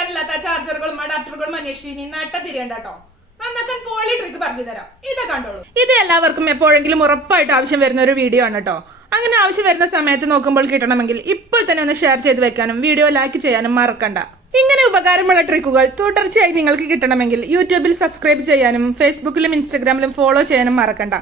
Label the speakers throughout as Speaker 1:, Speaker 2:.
Speaker 1: കിട്ടാനില്ലാത്ത ചാർജറുകളും അഡാപ്റ്ററുകളും അന്വേഷിച്ച് ഇനി നട്ട കേട്ടോ. പോളി ട്രിക്ക് പറഞ്ഞു തരാം. ഇത് കണ്ടോളൂ. ഇത് എല്ലാവർക്കും എപ്പോഴെങ്കിലും ഉറപ്പായിട്ട് ആവശ്യം വരുന്ന ഒരു വീഡിയോ ആണ് കേട്ടോ. അങ്ങനെ ആവശ്യം വരുന്ന സമയത്ത് നോക്കുമ്പോൾ കിട്ടണമെങ്കിൽ ഇപ്പോൾ തന്നെ ഒന്ന് ഷെയർ ചെയ്ത് വെക്കാനും വീഡിയോ ലൈക്ക് ചെയ്യാനും മറക്കണ്ട. ഇങ്ങനെ ഉപകാരമുള്ള ട്രിക്കുകൾ തുടർച്ചയായി നിങ്ങൾക്ക് കിട്ടണമെങ്കിൽ യൂട്യൂബിൽ സബ്സ്ക്രൈബ് ചെയ്യാനും ഫേസ്ബുക്കിലും ഇൻസ്റ്റാഗ്രാമിലും ഫോളോ ചെയ്യാനും മറക്കണ്ട.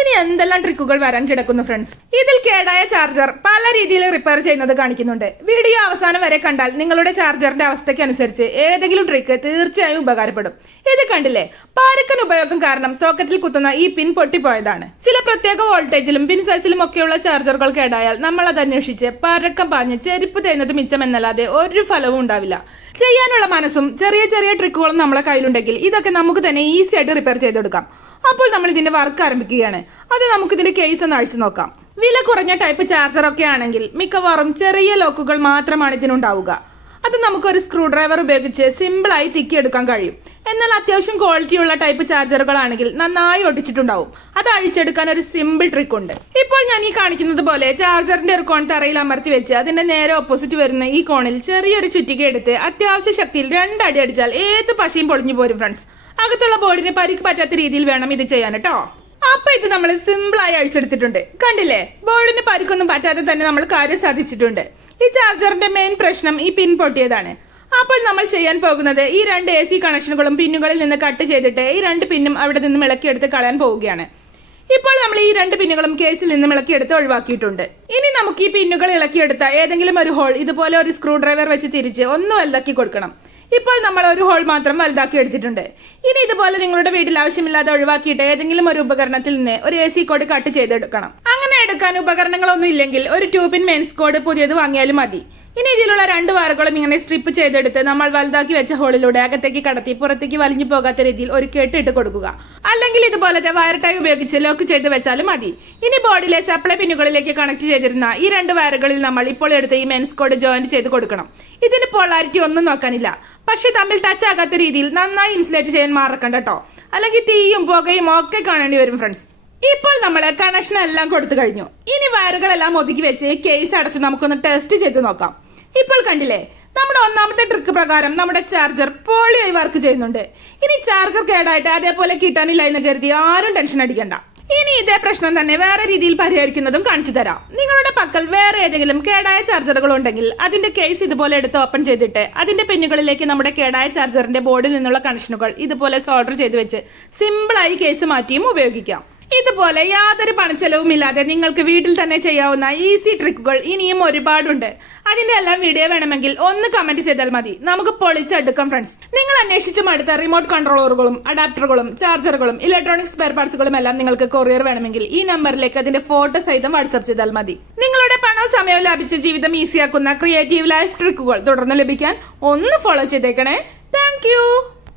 Speaker 1: ഇനി എന്തെല്ലാം ട്രിക്കുകൾ വരാൻ കിടക്കുന്നു ഫ്രണ്ട്സ് ഇതിൽ കേടായ ചാർജർ പല രീതിയിൽ റിപ്പയർ ചെയ്യുന്നത് കാണിക്കുന്നുണ്ട്. വീഡിയോ അവസാനം വരെ കണ്ടാൽ നിങ്ങളുടെ ചാർജറിന്റെ അവസ്ഥയ്ക്ക് അനുസരിച്ച് ഏതെങ്കിലും ട്രിക്ക് തീർച്ചയായും ഉപകാരപ്പെടും. ഇത് കണ്ടില്ലേ? പാരക്കൻ ഉപയോഗം കാരണം സോക്കറ്റിൽ കുത്തുന്ന ഈ പിൻ പൊട്ടിപ്പോയതാണ്. ചില പ്രത്യേക വോൾട്ടേജിലും പിൻ സൈസിലും ഒക്കെയുള്ള ചാർജറുകൾ കേടായാൽ നമ്മൾ അത് അന്വേഷിച്ച് പരക്കം പാഞ്ഞ് ചെരുപ്പ് തേയുന്നത് മിച്ചമെന്നല്ലാതെ ഒരു ഫലവും ഉണ്ടാവില്ല. ചെയ്യാനുള്ള മനസ്സും ചെറിയ ചെറിയ ട്രിക്കുകളും നമ്മളെ കയ്യിലുണ്ടെങ്കിൽ ഇതൊക്കെ നമുക്ക് തന്നെ ഈസി ആയിട്ട് റിപ്പയർ ചെയ്തെടുക്കാം. അപ്പോൾ നമ്മൾ ഇതിന്റെ വർക്ക് ആരംഭിക്കുകയാണ്. അത് നമുക്ക് ഇതിന്റെ കേസ് ഒന്ന് അഴിച്ചു നോക്കാം. വില കുറഞ്ഞ ടൈപ്പ് ചാർജർ ഒക്കെ ആണെങ്കിൽ മിക്കവാറും ചെറിയ ലോക്കുകൾ മാത്രമാണ് ഇതിനുണ്ടാവുക. അത് നമുക്കൊരു സ്ക്രൂ ഡ്രൈവർ ഉപയോഗിച്ച് സിമ്പിളായി തിക്കിയെടുക്കാൻ കഴിയും. എന്നാൽ അത്യാവശ്യം ക്വാളിറ്റിയുള്ള ടൈപ്പ് ചാർജറുകൾ ആണെങ്കിൽ നന്നായി ഒട്ടിച്ചിട്ടുണ്ടാവും. അത് അഴിച്ചെടുക്കാൻ ഒരു സിമ്പിൾ ട്രിക്ക് ഉണ്ട്. ഇപ്പോൾ ഞാൻ ഈ കാണിക്കുന്നത് പോലെ ചാർജറിന്റെ ഒരു കോൺ തറയിൽ അമർത്തി വെച്ച് അതിന്റെ നേരെ ഓപ്പോസിറ്റ് വരുന്ന ഈ കോണിൽ ചെറിയൊരു ചുറ്റിക എടുത്ത് അത്യാവശ്യ ശക്തിയിൽ രണ്ടടി അടിച്ചാൽ ഏത് പശയും പൊളിഞ്ഞു പോരും ഫ്രണ്ട്സ് അകത്തുള്ള ബോർഡിന് പരിക്ക് പറ്റാത്ത രീതിയിൽ വേണം ഇത് ചെയ്യാൻ കേട്ടോ അപ്പൊ ഇത് നമ്മൾ സിമ്പിൾ ആയി അഴിച്ചെടുത്തിട്ടുണ്ട്. കണ്ടില്ലേ? ബോർഡിന് പരിക്കൊന്നും പറ്റാതെ തന്നെ നമ്മൾ കാര്യം സാധിച്ചിട്ടുണ്ട് ഈ ചാർജറിന്റെ മെയിൻ പ്രശ്നം ഈ പിൻ പൊട്ടിയതാണ്. അപ്പോൾ നമ്മൾ ചെയ്യാൻ പോകുന്നത് ഈ രണ്ട് എ സി കണക്ഷനുകളും പിന്നുകളിൽ നിന്ന് കട്ട് ചെയ്തിട്ട് ഈ രണ്ട് പിന്നും അവിടെ നിന്നും ഇളക്കിയെടുത്ത് കളയാൻ പോവുകയാണ്. ഇപ്പോൾ നമ്മൾ ഈ രണ്ട് പിന്നുകളും കേസിൽ നിന്നും ഇളക്കിയെടുത്ത് ഒഴിവാക്കിയിട്ടുണ്ട്. ഇനി നമുക്ക് ഈ പിന്നുകൾ ഇളക്കിയെടുത്ത ഏതെങ്കിലും ഒരു ഹോൾ ഇതുപോലെ ഒരു സ്ക്രൂ ഡ്രൈവർ വെച്ച് തിരിച്ച് ഒന്ന് വലുതാക്കി കൊടുക്കണം. ഇപ്പോൾ നമ്മൾ ഒരു ഹോൾ മാത്രം വലുതാക്കി എടുത്തിട്ടുണ്ട്. ഇനി ഇതുപോലെ നിങ്ങളുടെ വീട്ടിൽ ആവശ്യമില്ലാതെ ഒഴിവാക്കിയിട്ട് ഏതെങ്കിലും ഒരു ഉപകരണത്തിൽ നിന്ന് ഒരു എ സി കോഡ് കട്ട് ചെയ്തെടുക്കണം. എടുക്കാൻ ഉപകരണങ്ങളൊന്നും ഇല്ലെങ്കിൽ ഒരു ട്യൂബിൻ മെൻസ് കോഡ് പുതിയത് വാങ്ങിയാലും മതി. ഇനി ഇതിലുള്ള രണ്ട് വാറുകളും ഇങ്ങനെ സ്ട്രിപ്പ് ചെയ്തെടുത്ത് നമ്മൾ വലുതാക്കി വെച്ച ഹോളിലൂടെ അകത്തേക്ക് കടത്തി പുറത്തേക്ക് വലിഞ്ഞു പോകാത്ത രീതിയിൽ ഒരു കെട്ടിട്ട് കൊടുക്കുക. അല്ലെങ്കിൽ ഇതുപോലത്തെ വയർ ടൈ ഉപയോഗിച്ച് ലോക്ക് ചെയ്ത് വെച്ചാലും മതി. ഇനി ബോർഡിലെ സപ്ലൈ പിന്നുകളിലേക്ക് കണക്ട് ചെയ്തിരുന്ന ഈ രണ്ട് വയറുകളിൽ നമ്മൾ ഇപ്പോൾ എടുത്ത് ഈ മെൻസ് കോഡ് ജോയിന്റ് ചെയ്ത് കൊടുക്കണം. ഇതിന് പോളാരിറ്റി ഒന്നും നോക്കാനില്ല. പക്ഷെ തമ്മിൽ ടച്ച് ആകാത്ത രീതിയിൽ നന്നായി ഇൻസുലേറ്റ് ചെയ്യാൻ മാറക്കണ്ട കേട്ടോ അല്ലെങ്കിൽ തീയും പുകയും ഒക്കെ കാണേണ്ടി വരും ഫ്രണ്ട്സ് ഇപ്പോൾ നമ്മൾ കണക്ഷൻ എല്ലാം കൊടുത്തു കഴിഞ്ഞു. ഇനി വയറുകളെല്ലാം ഒതുക്കി വെച്ച് കേസ് അടച്ച് നമുക്കൊന്ന് ടെസ്റ്റ് ചെയ്ത് നോക്കാം. ഇപ്പോൾ കണ്ടില്ലേ നമ്മുടെ ഒന്നാമത്തെ ട്രിക്ക് പ്രകാരം നമ്മുടെ ചാർജർ പോളിയായി വർക്ക് ചെയ്യുന്നുണ്ട്. ഇനി ചാർജർ കേടായിട്ട് അതേപോലെ കിട്ടാനില്ല എന്ന് കരുതി ആരും ടെൻഷൻ അടിക്കണ്ട. ഇനി ഇതേ പ്രശ്നം തന്നെ വേറെ രീതിയിൽ പരിഹരിക്കുന്നതും കാണിച്ചു തരാം. നിങ്ങളുടെ പക്കൽ വേറെ ഏതെങ്കിലും കേടായ ചാർജറുകൾ ഉണ്ടെങ്കിൽ അതിന്റെ കേസ് ഇതുപോലെ എടുത്ത് ഓപ്പൺ ചെയ്തിട്ട് അതിന്റെ പിന്നുകളിലേക്ക് നമ്മുടെ കേടായ ചാർജറിന്റെ ബോർഡിൽ നിന്നുള്ള കണക്ഷനുകൾ ഇതുപോലെ സോൾഡർ ചെയ്ത് വെച്ച് സിമ്പിളായി കേസ് മാറ്റിയും ഉപയോഗിക്കാം. ഇതുപോലെ യാതൊരു പണച്ചെലവും ഇല്ലാതെ നിങ്ങൾക്ക് വീട്ടിൽ തന്നെ ചെയ്യാവുന്ന ഈസി ട്രിക്കുകൾ ഇനിയും ഒരുപാടുണ്ട്. അതിന്റെ എല്ലാം വീഡിയോ വേണമെങ്കിൽ ഒന്ന് കമന്റ് ചെയ്താൽ മതി. നമുക്ക് പൊളിച്ചെടുക്കാം ഫ്രണ്ട്സ് നിങ്ങൾ അന്വേഷിച്ചും അടുത്ത റിമോട്ട് കൺട്രോളറുകളും അഡാപ്റ്ററുകളും ചാർജറുകളും ഇലക്ട്രോണിക്സ് സ്പെയർ പാർട്സുകളും എല്ലാം നിങ്ങൾക്ക് കൊറിയർ വേണമെങ്കിൽ ഈ നമ്പറിലേക്ക് അതിന്റെ ഫോട്ടോ സഹിതം വാട്സ്ആപ്പ് ചെയ്താൽ മതി. നിങ്ങളുടെ പണവും സമയവും ലാഭിച്ച് ജീവിതം ഈസിയാക്കുന്ന ക്രിയേറ്റീവ് ലൈഫ് ട്രിക്കുകൾ തുടർന്ന് ലഭിക്കാൻ ഒന്ന് ഫോളോ ചെയ്തേക്കണേ. താങ്ക്